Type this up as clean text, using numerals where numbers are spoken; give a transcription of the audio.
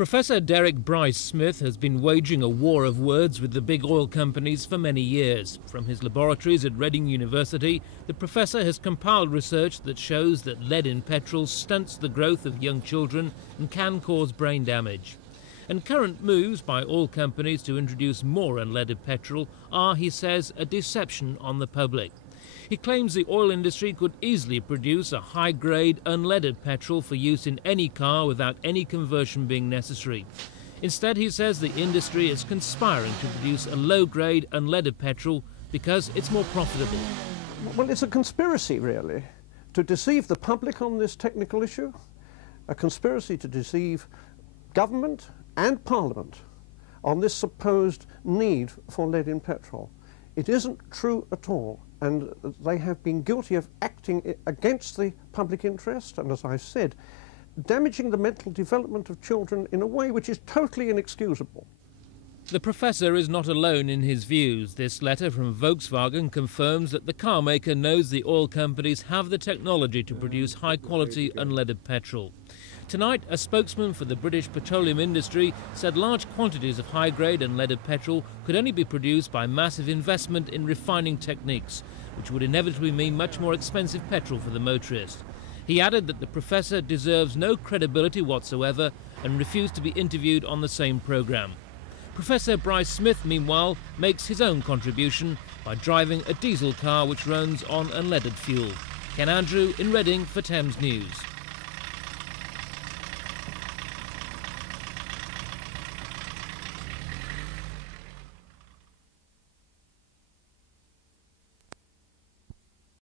Professor Derek Bryce-Smith has been waging a war of words with the big oil companies for many years. From his laboratories at Reading University, the professor has compiled research that shows that lead in petrol stunts the growth of young children and can cause brain damage. And current moves by oil companies to introduce more unleaded petrol are, he says, a deception on the public. He claims the oil industry could easily produce a high-grade unleaded petrol for use in any car without any conversion being necessary. Instead, he says the industry is conspiring to produce a low-grade unleaded petrol because it's more profitable. Well, it's a conspiracy, really, to deceive the public on this technical issue, a conspiracy to deceive government and Parliament on this supposed need for lead in petrol. It isn't true at all, and they have been guilty of acting against the public interest and, as I said, damaging the mental development of children in a way which is totally inexcusable. The professor is not alone in his views. This letter from Volkswagen confirms that the car maker knows the oil companies have the technology to produce high-quality unleaded petrol. Tonight, a spokesman for the British petroleum industry said large quantities of high-grade unleaded petrol could only be produced by massive investment in refining techniques, which would inevitably mean much more expensive petrol for the motorist. He added that the professor deserves no credibility whatsoever and refused to be interviewed on the same programme. Professor Bryce-Smith, meanwhile, makes his own contribution by driving a diesel car which runs on unleaded fuel. Ken Andrew in Reading for Thames News.